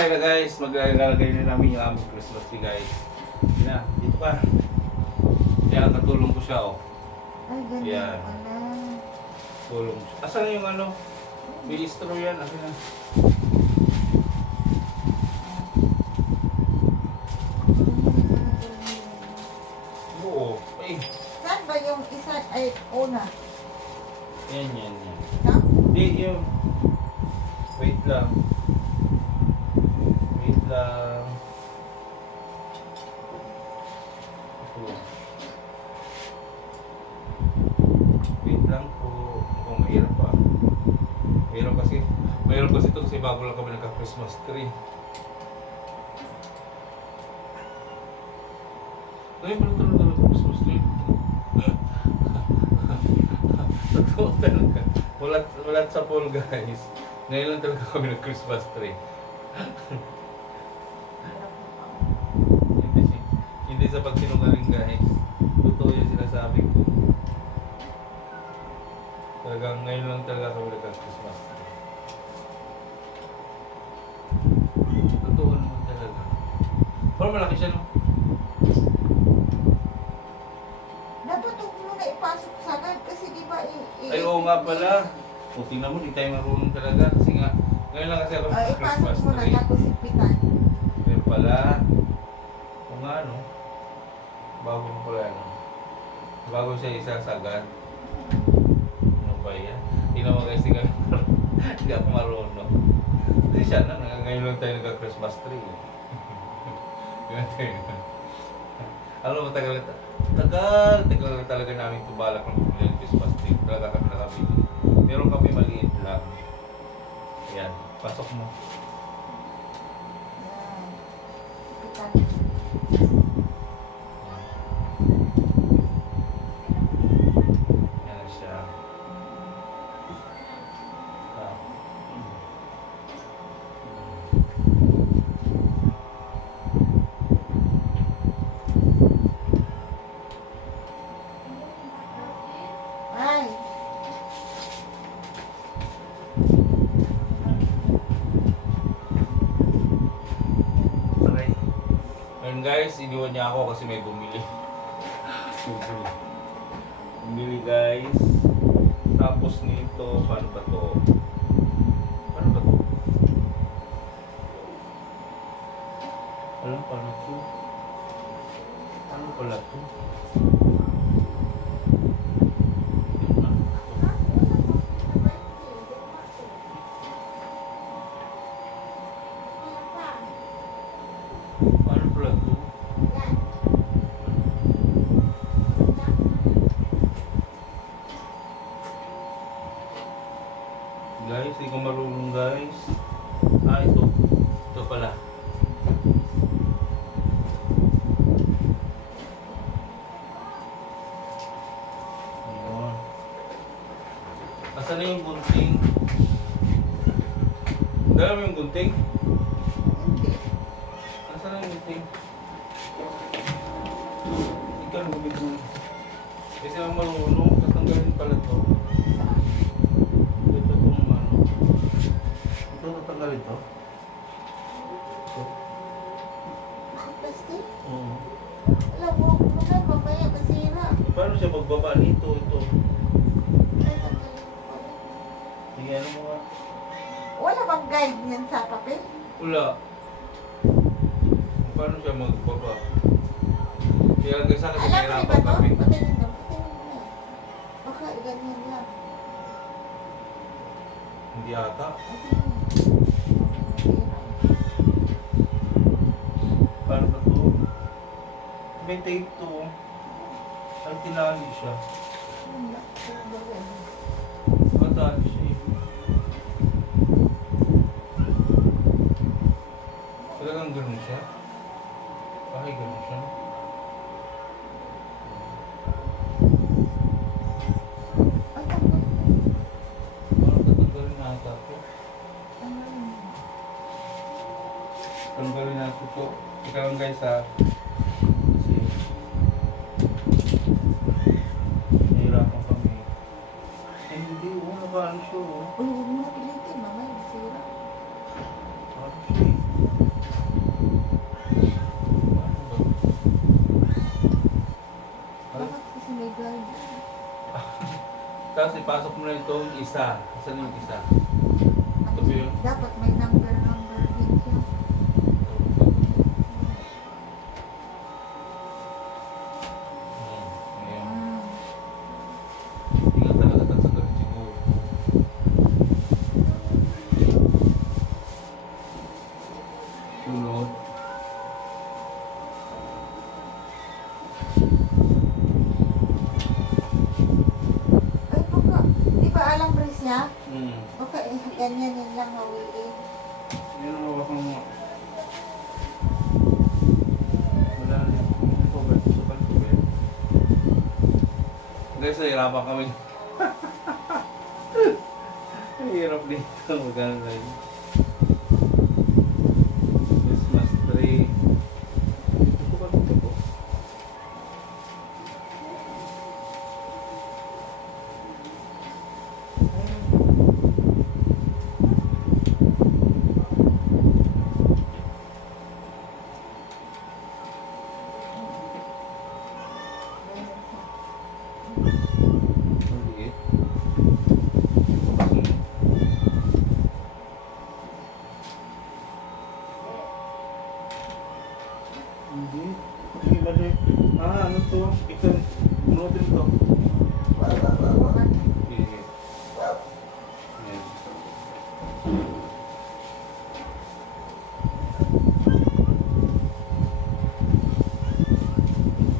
tayo na guys. Maglalagay na namin yung aming Christmas tree guys. Sige na, dito ka. Yan, katulong ko siya oh. Ay, ganyan Yan. pala. Tulong siya. Asan na yung ano? May straw yan. Asan na? Oo. Ay. Saan ba yung isa ay una? Yan. No? Hindi, yung... Wait lang. Wait lang. Ito. Wait lang po. Mukhang mahirap pa. Mahirap kasi ito kasi bago lang kami nagka-Christmas tree. Ngayon ba ito nagka-Christmas tree? Totoo talaga. Walat sa pool guys. Ngayon lang talaga kami nag-Christmas tree. Hindi sa pagsinungaling guys. Totoo yung sinasabi ko. Talagang ngayon lang talaga kami nag-Christmas tree. Totoo naman talaga. Pero malaki siya no? Dapat huwag mo na ipasok sa agad kasi di ba Ay oo nga pala. O tingnan mo, di tayo marunong talaga. Kasi nga, ngayon lang kasi ako ipasok nag-Christmas mo na tree. tapos ipitan. Pero pala, o nga no, bago mo pala ano, bago siya isasagad. Ano ba yan? Tingnan mo guys, hindi ako marunong. Hindi siya na, ngayon lang tayo nagka-Christmas tree. Alam mo, tagal na talaga namin tubalak ng bumili ng Christmas tree. Talaga kami nakabili. Meron kami maliit lang. Ayan, pasok mo. Yan. Ipitan. Yan na siya. Ay. Okay. Ngayon guys, iniwan niya ako kasi may bumili. Bumili guys. Tapos nito, paano ba to? Paano ba to? Alam paano to? Paano pala to? Yun na. Paano pala to? Guys, hindi ko marunong guys. Ah, ito. Ito pala. Ayun. Asan na yung gunting? Dala mo yung gunting? Hindi. Asan na yung gunting? Ikaw lumig mo. Kasi ako marunong. Tatanggalin pala to. Ito itong ano. Ito tatanggalin to. Ito. Plastic? Oo. Alam mo, huwag mo na mamaya masira. Paano siya magbaba nito? Ito. Ay, tanggalin mo pala. Sige, ano mo nga? Wala bang guide yan sa papel? Wala. Paano siya magbaba? Kaya lang kasi Alam mo ba nahirapan to? kami. Patingin mo na. Baka ganyan lang. Hindi ata. Paano ba to? May tape to. Ay, tinali siya. Matali siya eh. Talagang ganun siya? Bakit ganun siya? Parang tatanggalin na ata ito. Tanggalin natin ito. Ikaw lang guys ha. Kasi nahirapan kami. Eh hindi, nakaano siya oh. Uy, huwag mo na pilitin, mamaya masira. Ano siya eh. itong isa. Saan yung isa? Ito ba yun? Dapat may number din siya. Ngayon. Hmm. Tingnan talaga tatagalit siguro. Sunod. Ay, baka, di ba alam Bris niya? Hmm. Baka ganyan yun lang hawiin. Yan ang hawakan mo. Wala na. Ito ba? Ito ba? Ito ba? Guys, nahirapan kami. Ang hirap dito. Magkano na yun. Christmas tree. Ito ba ito ba? Maliit. Ito ba ito? Hindi. Hindi mali. Ano to? Ito. Punutin to. Sige. Ayan.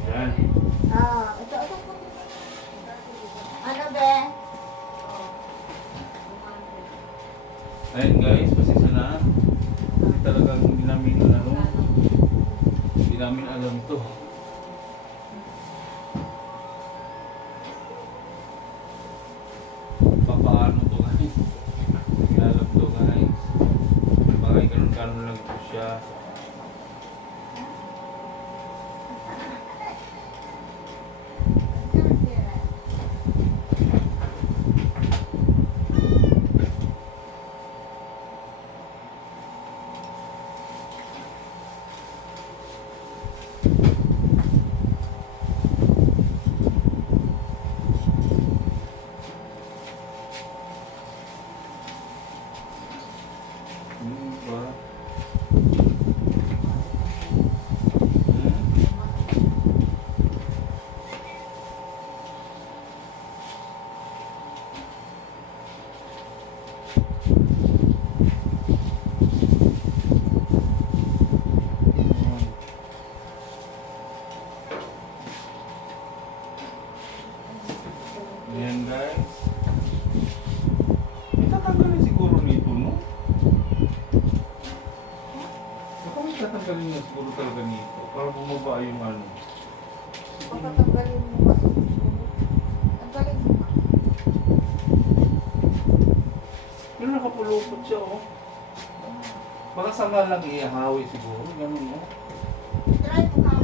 Ayan. Ito. Ano be? Ayun guys, pasensya na. Hindi talagang hindi namin ano. Hindi namin alam to. Papaano to guys? Hindi alam to guys. Bakit ganun-ganun lang ito siya. Ba? Ayan guys. Itatanggalin siguro nito, no? Baka may tatanggalin na siguro talaga nito para bumaba yung ano. Baka tanggalin mo ba? Tanggalin mo ba? Pero nakapulupot siya, oh. Baka sama lang ihahawi siguro. Ganun, no? Try mo ka.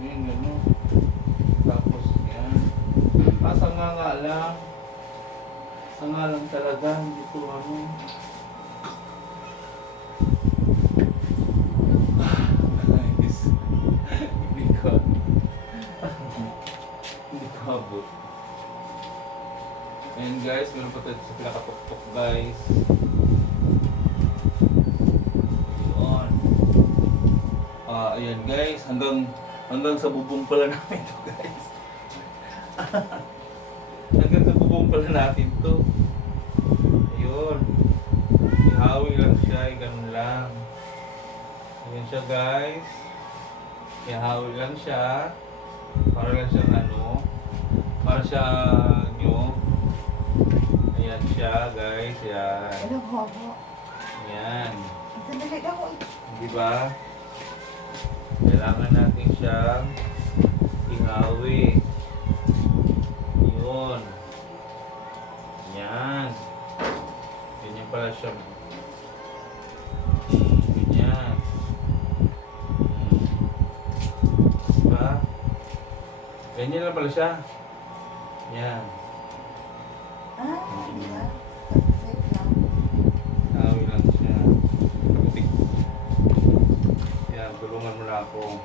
Ayan, ganun. Tapos, yan. Sanga nga lang. Sanga lang talaga. Hindi to, ano. Guys. Hindi ko. Hindi ko abot. Ayan guys, meron pa tayo sa pinakatuktok guys. Yun. Ayan guys, hanggang sa bubong pala namin to guys. Hanggang sa bubong pala natin to. Ayun. Ihawi lang siya, ganun lang. Ayan siya guys. Ihawi lang siya. Para lang siyang ano. Para siya nyo. Ayan siya guys. Yan. Ano habo? Yan. Sandali ako. Diba? Kailangan natin siyang ihawi. Yun. Yan. Ganyan pala siya. Ganyan. Diba? Ganyan lang pala siya. Yan. Diba? Safe lang. Ihawi lang siya. Putik. Yan, tulungan mo na ako.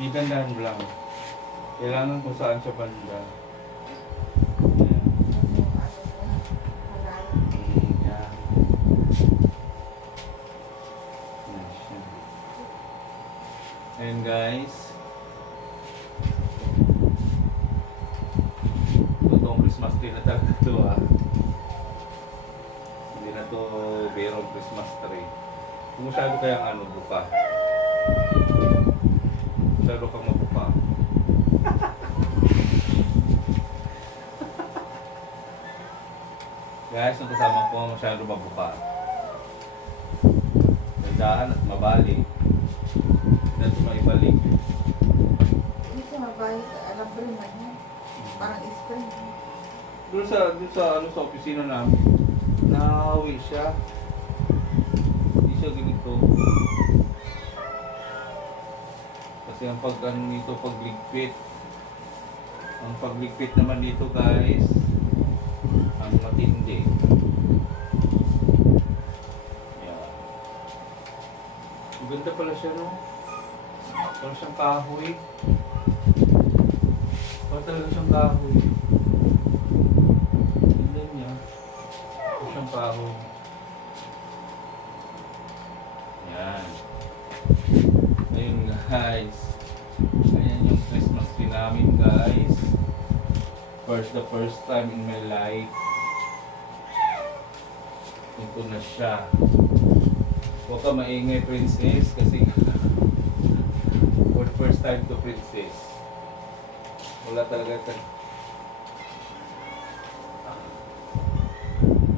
Igandahan mo lang. Kailangan kung saan siya banda. Yan. guys. Totoong Christmas tree na talaga ito ah. Hindi na to berong Christmas tree. Kung masyado kayang ano, buka. Masyado kang mabuka. Guys, ang kasama ko masyado mabuka. Tandaan at mabalik. Hindi na ito maibalik. Hindi siya mabayad. Alam ko rin man yan. Parang spring. Doon sa opisina namin, nahawi siya. Hindi siya ganito. Kasi ang nito, pagligpit. Ang pagligpit naman dito guys, ang matindi. Yan. Maganda pala siya, no? Parang siyang kahoy. Parang talaga siyang kahoy. Tignan niya. Parang siyang kahoy. Yan. Ayun guys. Ayan yung Christmas tree namin guys. The first time in my life. Ito na siya. Huwag ka maingay princess kasi for the first time to princess. Wala talaga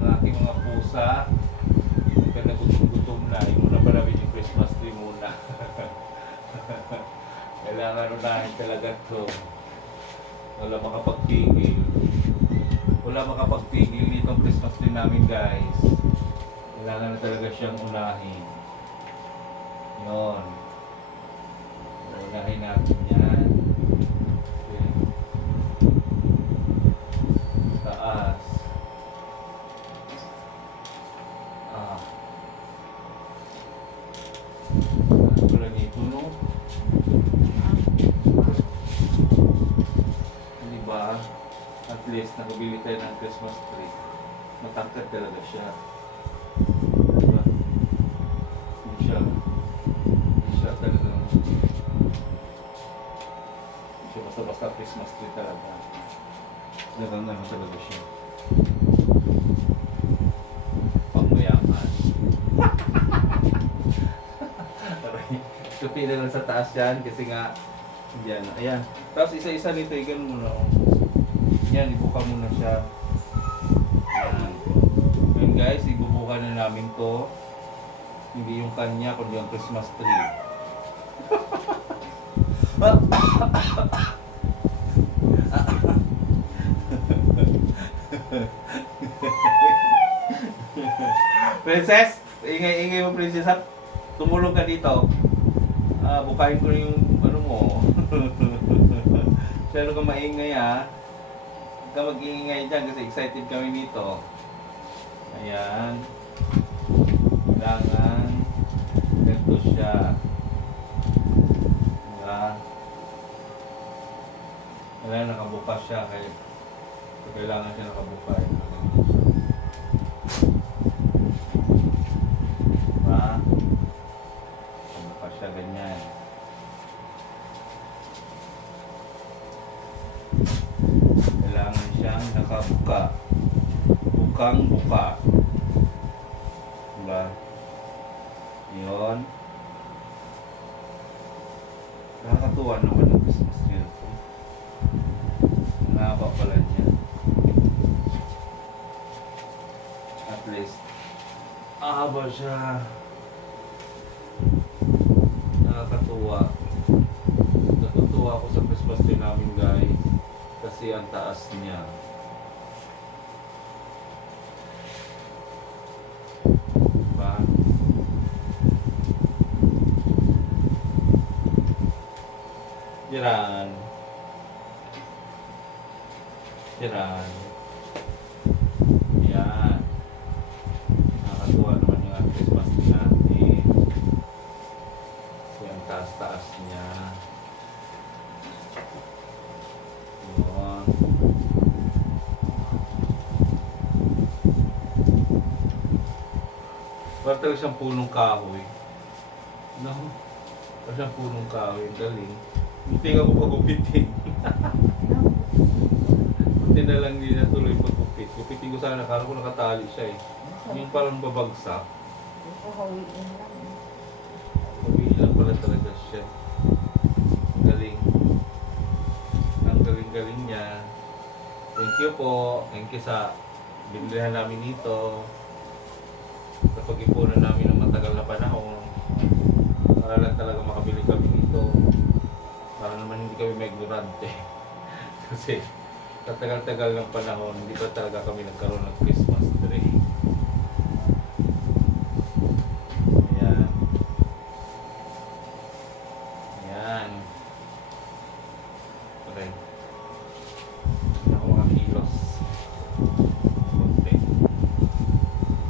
ang aking mga pusa. Kaya nagutom-gutom na. Yung muna pa namin yung Christmas tree muna. Kailangan unahin talaga ito. Wala makapagpigil. Wala makapagpigil nitong Christmas tree namin guys. Kailangan na talaga siyang unahin. Yun. Unahin natin yan. Okay. Taas. Ano pala nito, no? Diba? At least nakabili tayo ng Christmas tree. Matangkad talaga siya. Diba? Hindi siya talaga. Hindi siya basta-basta Christmas tree talaga. Talagang ano talaga siya. Pangmayaman. Tupi na lang sa taas yan kasi nga yan, ayan. Tapos isa-isa nito, ganun muna. Oh. Yan, ibuka muna siya. Yan. Ngayon guys, ibubuka na namin to. Hindi yung kanya, kundi yung Christmas tree. Princess, ingay-ingay mo princess ha. Tumulong ka dito. Bukain ko yung ano mo. Masyado ka maingay ha. Huwag ka mag-iingay dyan kasi excited kami dito. Ayan. Kailangan ganito siya. Diba? Kailangan nakabuka siya. Kailangan siya nakabuka. Diba? Nakabuka siya ganyan. Kailangan siyang nakabuka. Bukang buka. Diba? Yun. Nakakatuwa naman ang Christmas tree na ito. Ang haba pala niya. At least, haba siya. Nakakatuwa. Natutuwa ako sa Christmas tree namin guys. Kasi ang taas niya. Diba? Tiran. Tiran. Yan. Nakakatuwa naman yung Christmas tree natin. Kasi ang taas-taas niya. Yun. Parang talaga siyang punong kahoy. No? Kasi ang punong kahoy, ang galing. Hindi ka ko pagupitin. Buti na lang hindi na tuloy pagupit. Gupitin ko sana, akala ko nakatali siya eh. Yung parang babagsak. Ito, hawiin lang. Sabi lang pala talaga siya. Ang galing. Ang galing-galing niya. Thank you po. Thank you sa binilihan namin dito. Sa pag-ipunan namin ng matagal na panahon. Para lang talaga makabili kami dito. Para naman hindi kami maignorante. Kasi sa tagal-tagal ng panahon, hindi pa talaga kami nagkaroon ng Christmas tree. Ayan. Ayan. Okay. Ako mga kilos. Kunti.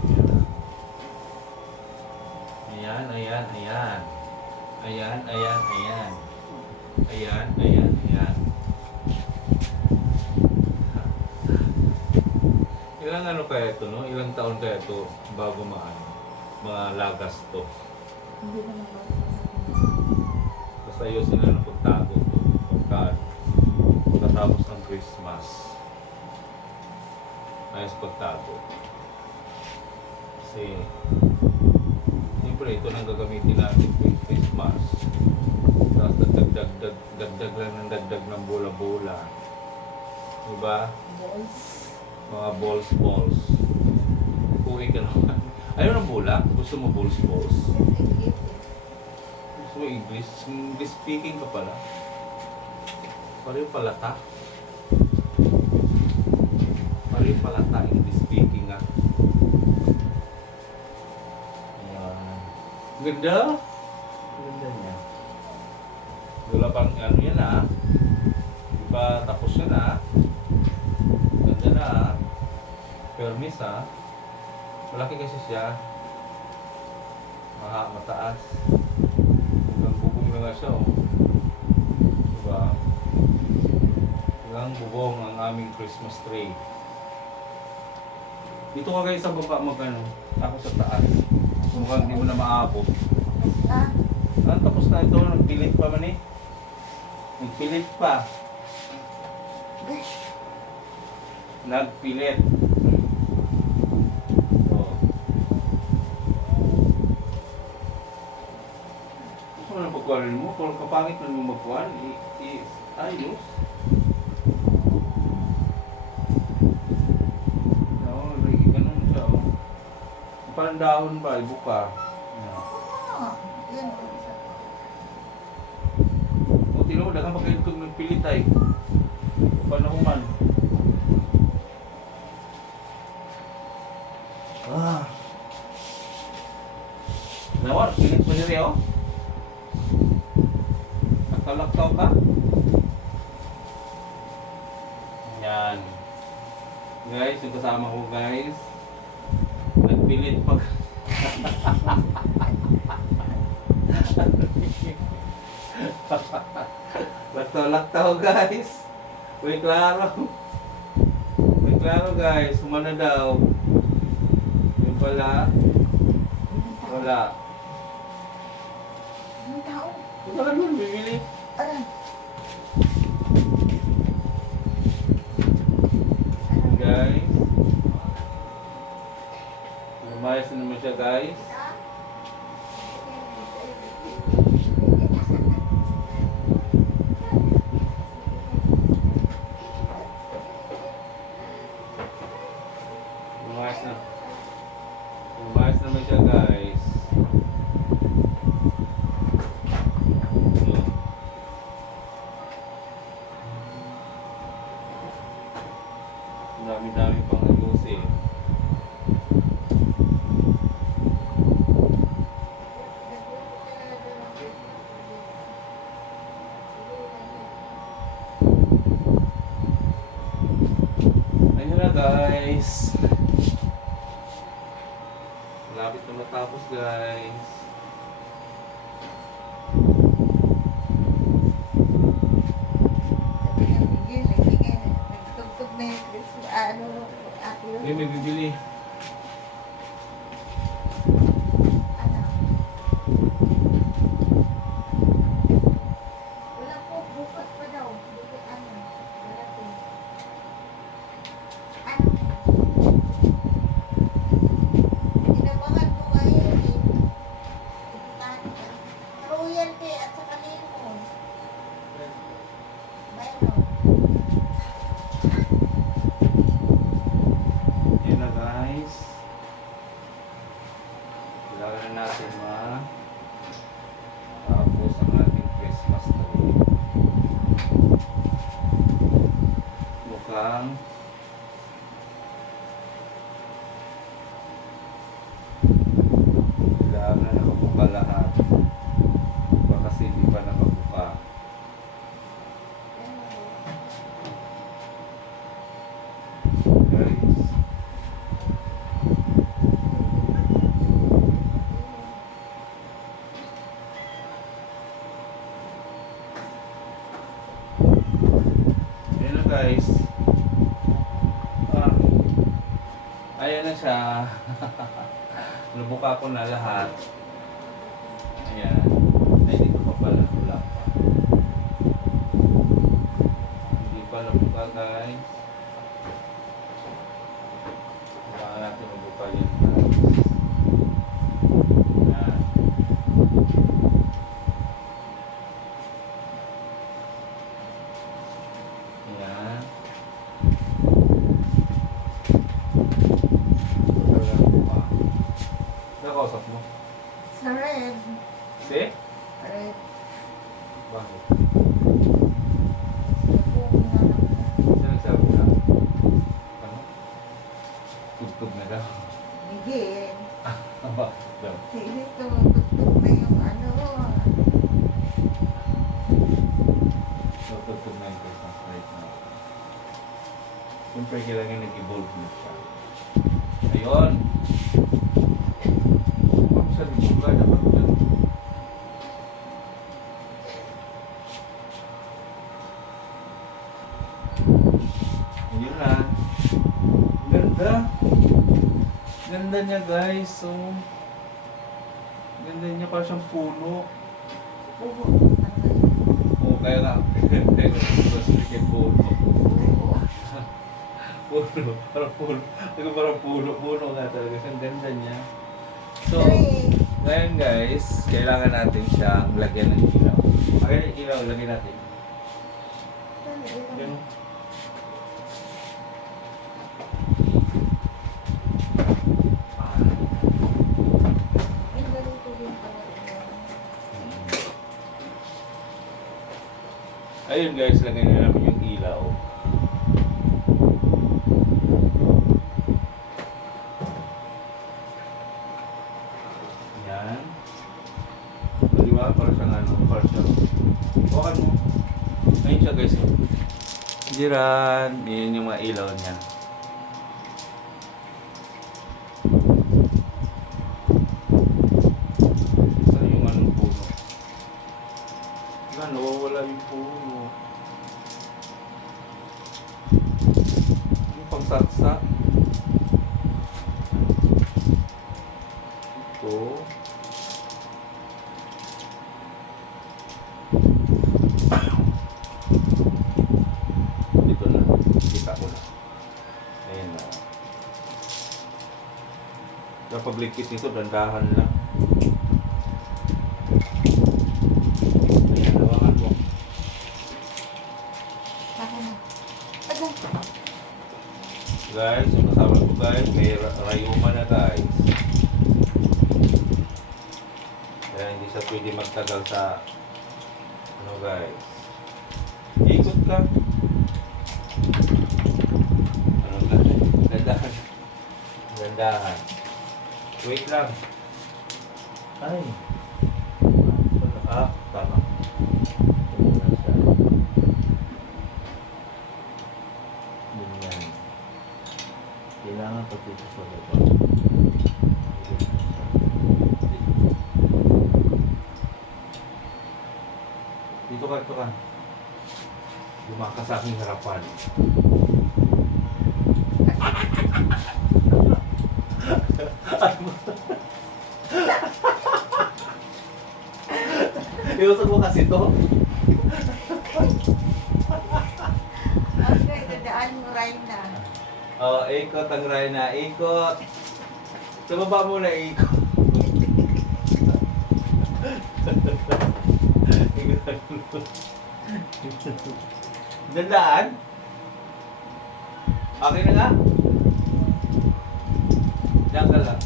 Ayan. Ayan, ayan, ayan. Ayan, ayan, ayan. Ayan, ayan, ayan. Ilang ano kaya ito, no? Ilang taon kaya ito bago mga lagas to. Hindi naman ba? Basta ayusin na ng pagtago to. Pagkatapos ng Christmas. Ayos pagtago. Kasi, siyempre ito nang gagamitin natin tuwing Christmas. Tapos dagdag lang ng dagdag ng bola-bola. Diba? Balls. Mga balls. Uwi ka naman. Ayaw ng bola? Gusto mo balls? Yes, I get it. Gusto mo English? English speaking ka pala. Pareho palata. Pareho palata, English speaking nga. Ayan. Ganda. Ganda niya. Wala pang ano yan ah. Di pa tapos yan ah. Ganda na ah. Permis ah. Malaki kasi siya. Mataas. Hanggang bubong na nga siya oh. Diba? Hanggang bubong ang aming Christmas tree. Dito ka kayo sa baba magano. Ako sa taas. Mukhang hindi mo na maabot. Ah, Ah, tapos na ito. Nagpilit pa man eh. Nagpilit pa. Nagpilit. Oh. Gusto mo na pagkuhanin mo? Kung kapangit na mo magkuhan, ayos. Oo, lagi ganun siya oh. Parang dahon ba? Ibuka. ah, yan po isa. O, tino mo, dagang pagkaintog nagpilit ay. Panahuman. Ah. Nawar, pilit mo diri oh. Laktaw ka? Yan. Guys, yung kasama ko guys. Nagpilit pag... Laktaw guys. Uy, klaro. Uy, klaro guys. Humana daw. Yung pala. Wala. Ang tao. Ito ka doon, bibili. Aray. Guys. Lumayas na naman siya guys. Lumayas na. Lumayas naman siya guys. Yun. Ang dami-dami pang ayusin. Ayun na guys. Malapit na matapos guys. Sabi nga, nagbigay. Nagtugtog na yung Christmas. Ano, ako yun. Hindi may bibili. Ano? natin tapos ang ating Christmas tree. Mukhang kailangan na nakabuka lahat. Baka kasi hindi pa nakabuka. Guys. Ayan na guys. Ah. Ayan na siya. Nabuka ko na lahat. Ayan. Ay, dito pa pala. Wala pa. Hindi pa nabuka guys. Baka natin mabuka yan guys. Ayan. Ayan. Wala nabuka. Nakausap mo? Sa red. Si? Red. Bakit? Buong na lang. Siya nagsabi na? Ano? Tugtog na daw. Bigyan. Bakit daw? Sige, tumutugtog na yung ano. So, tugtog na yung Christmas right now. Siyempre, kailangan nag-evolve na siya. Ayun! Huwag siya dibuka na pag yan. Ayun na. Ganda! Ganda niya guys. So, ganda niya parang siyang puno. Oo. Oo, kaya nga. Kaya nga, mas freaking puno. Oo. Puno. Parang puno. Parang puno. Puno nga talaga. Ang ganda niya. So, Red. ngayon guys, kailangan natin siyang lagyan ng ilaw. Okay, ilaw, lagyan natin. Yan. Ah. Ang ganito din pala. Ayun guys, lagyan na namin yung ilaw. Yan. O, diba? Para siyang ano, para siyang... Huwakan mo. Ayun siya guys. Oh. Jiran. Yan yung mga ilaw niya. Saan yung ano puno? Nawawala yung puno. Yung pangsaksak. Ito. Dito na. Kita ko na. Ayan na. Kapag likit nito, dandahan lang. Ayan, hawakan mo. Saka na. Agay. Guys, yung kasama ko guys, may rayuma na guys. Kaya hindi siya pwede magtagal sa ano guys. Ikot ka. Ano guys? Gandahan. Gandahan. Wait lang. Ay. Ah, tama. Ito na siya. Ganyan. Kailangan pag dito sa baba. Dito ka, dito ka. Lumaka sa aking harapan. Iusap mo kasi to. Okay, dadaan mo right na. Oh, ikot ang Rayna. Ikot. Sa baba mo na ikot. Dandaan? Okay na nga? Diyan ka lang.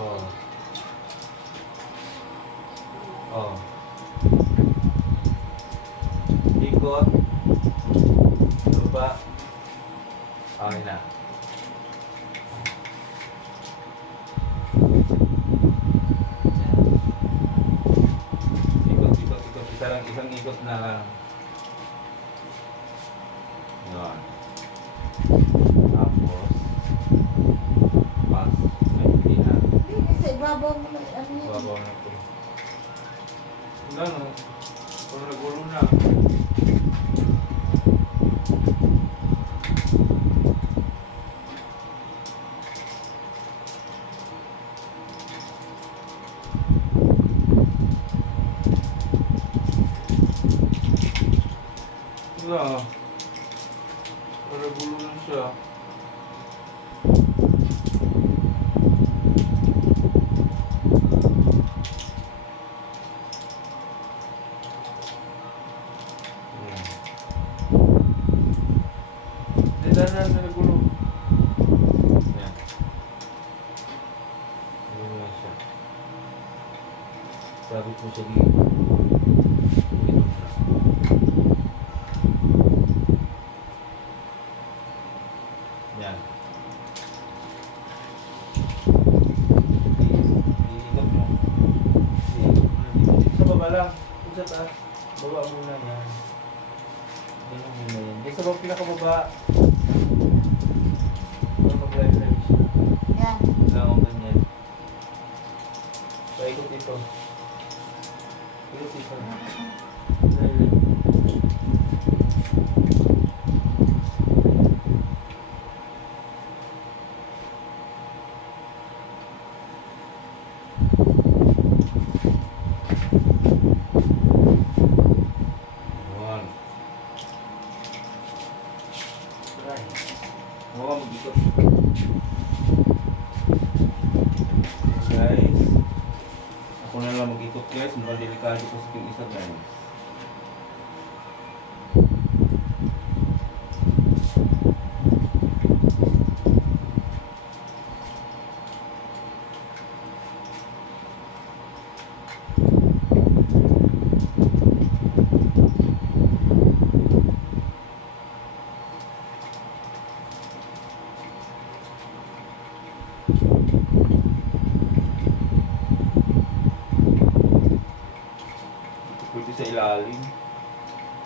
Oh. Oh. Ikot. Lupa. Okay na. Yan. Ikot, ikot, ikot. Isa lang, isang ikot na lang. Yan. Tapos, pas. Ay, hindi na. Hindi, sa ibabaw mo na, ano yun. Babaw na ito. Wala no. Kung nagulo na. Wala. Nagulo na siya. Dahan na nagulo. Yan. Nagulo na siya. Sabit mo siya dito. Dito na. Yan. Iikot mo. Iikot mo na dito. Sa baba lang. Kung sa taas. Baba muna yan. Yan ang muna yan. Yan sa baba pinakababa. Mag-live siya. Yan. Wala akong ganyan. Paikot dito. Ikot dito. Live. Ayan. Try. Huwag kang mag-ikot. Guys, ako na lang mag-ikot guys, mukhang delikado ko sa aking isa guys. Pwede sa ilalim.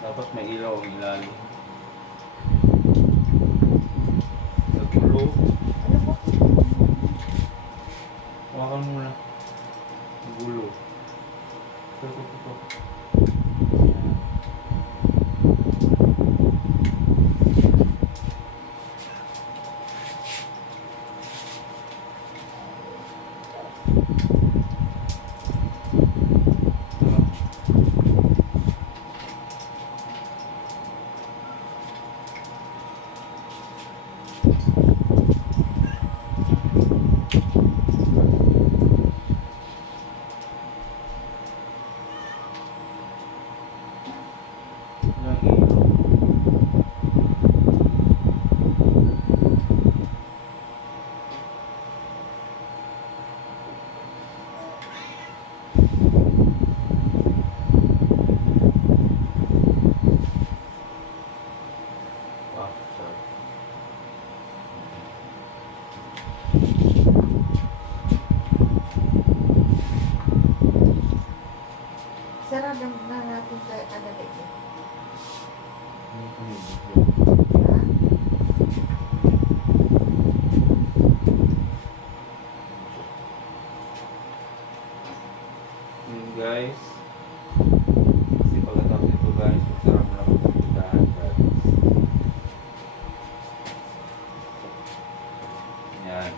Dapat may ilaw ang ilalim. Nagulo. Ano po? Hawakan mo na. Nagulo. Ito. Ng ilaw. Ah, sorry. Sarado na natin sa kanalig. Hindi ko yun. Ha? Guys, kasi pagkatapos ito guys, masarap na magpagdahan guys. Yan.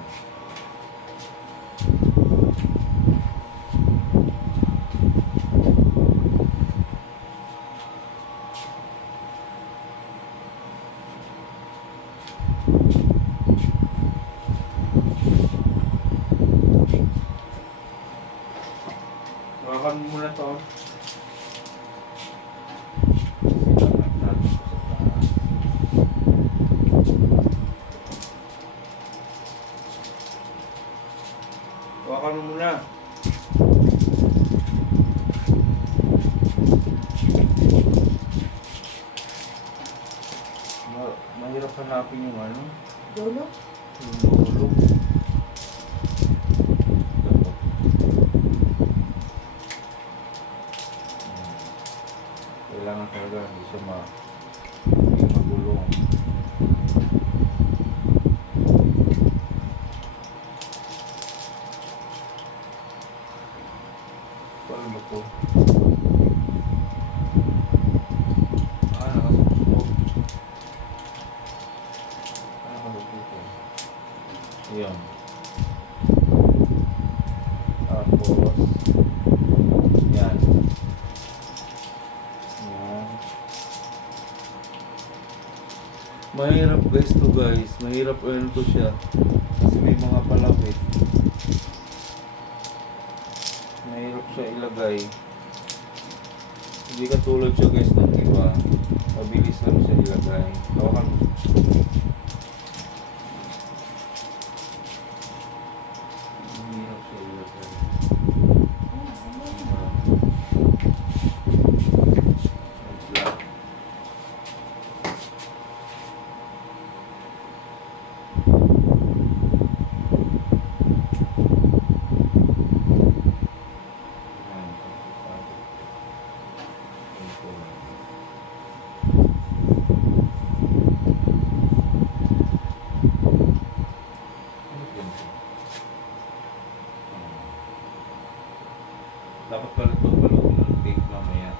Hawakan mo muna to. Silangan natin ito sa taas. Hawakan mo muna. Mahirap hanapin yung ano, Dulo? yung dulo. Dapat. Kailangan talaga hindi siya hindi magulong. Paano ba to? Nakasuksok. Nakasuksok. Ayan. Tapos, yan. Yan. Mahirap guys to guys. Mahirap ano to siya. Kasi may mga palapit. Mahirap siya ilagay. Hindi katulad siya guys ng iba. Mabilis lang siya ilagay. Hawakan mo. Mahirap siya ilagay. Nag-lock. Ayan. Dapat pala ito paluin ng tape mamaya.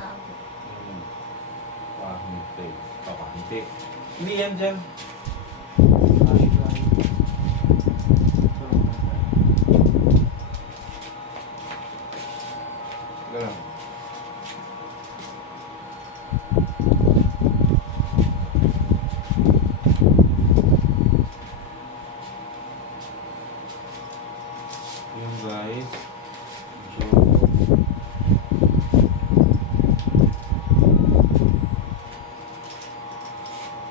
Sabi. Pakahinte. Pakahinte. Hindi yan dyan. Ganun. Yung guys. So,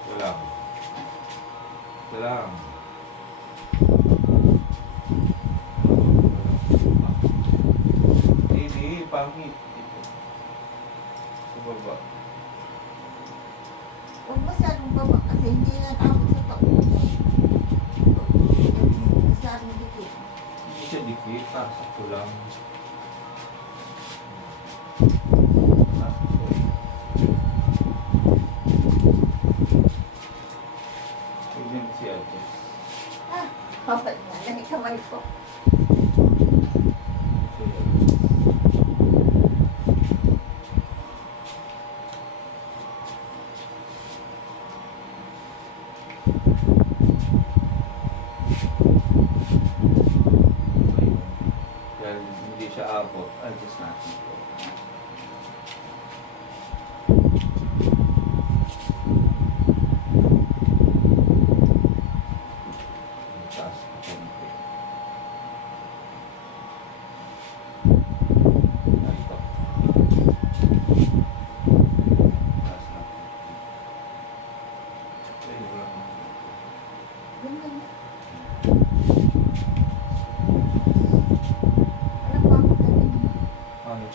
wala. Wala. Hindi, pangit. Sa baba. Huwag masyadong baba kasi hindi nga tawag sa taon. Masyadong dikit. Hindi siya dikit. Sakto lang. Sakto eh. Tignan si Ate. Ah, bawal na lang kamay ko. Si Ate. Ayun. Dahil hindi siya abot. Adjust natin ito. Taas na konti. Ah, ito. Taas na. Ay, wala na. Ganyan. Alam ko ako dati. Ano?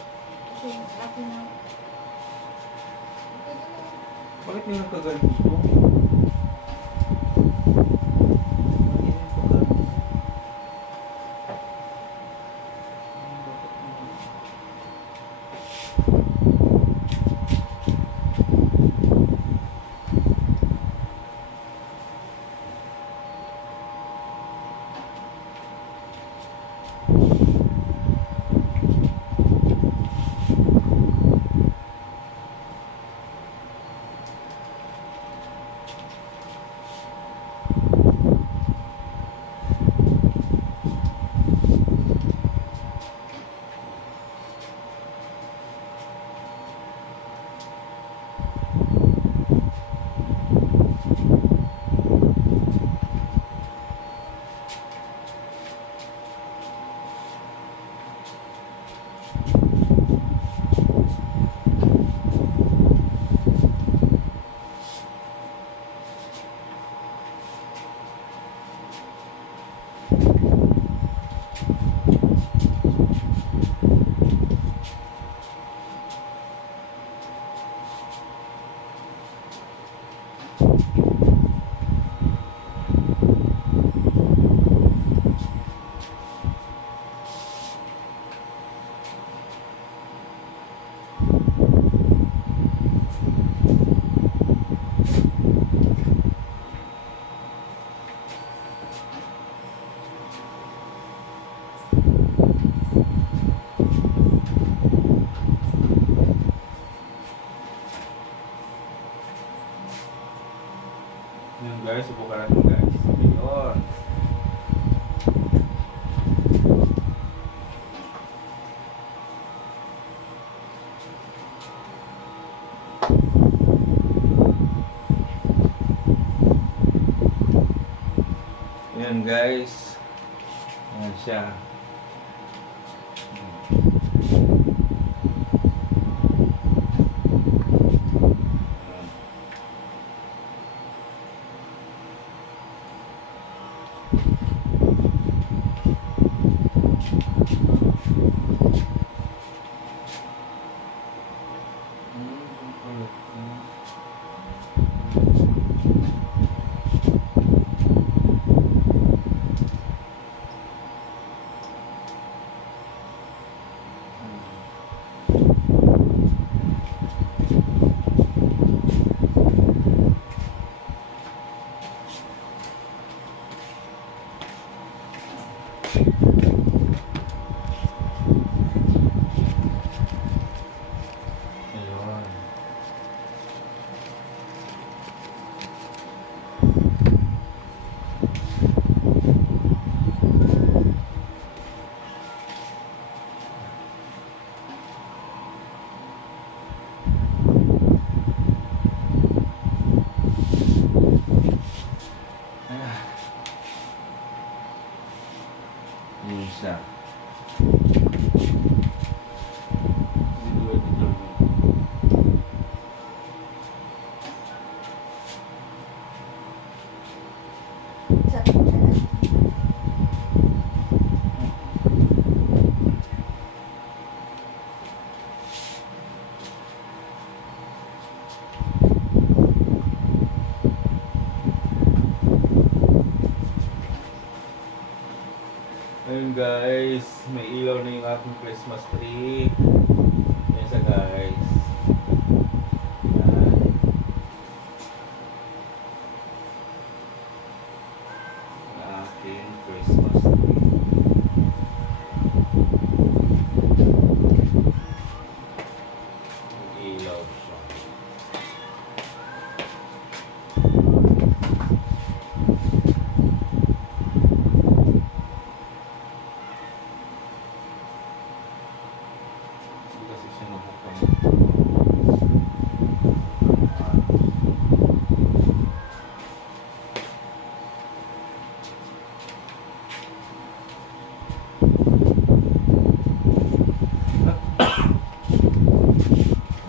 Kasi laki na. Okay na lang. Bakit may nagkagaling ito? Mali na yung paggaling mo. Ayan guys. Ayan siya. Ayun. Ah. Yun siya. Sakit na lang. Ayun guys, may ilaw na yung aking Christmas tree. Yan siya guys. Yan. Ang aking Christmas tree. May ilaw siya. Hindi kasi siya nabukang.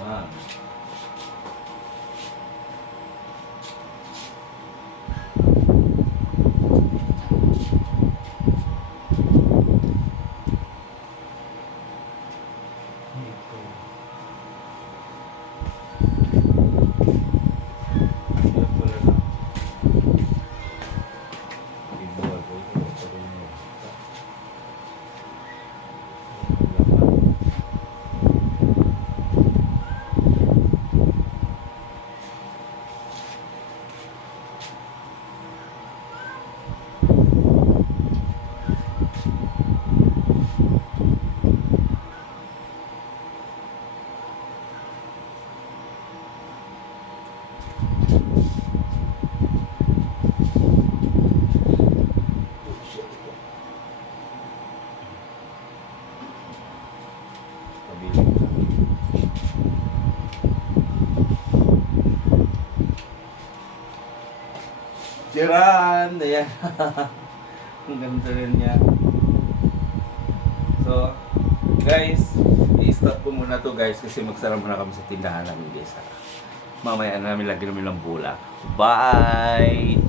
Ah. Ito. Yan pala na. Ibuwag ko. Ito pa rin yun. Yung laman. Pabili. Tiran! Ayan. Ang ganda rin niya. So, guys, i-stop ko muna to guys kasi magsara muna kami sa tindahan namin guys. Mamaya na namin lagyan namin ng bulak. Bye!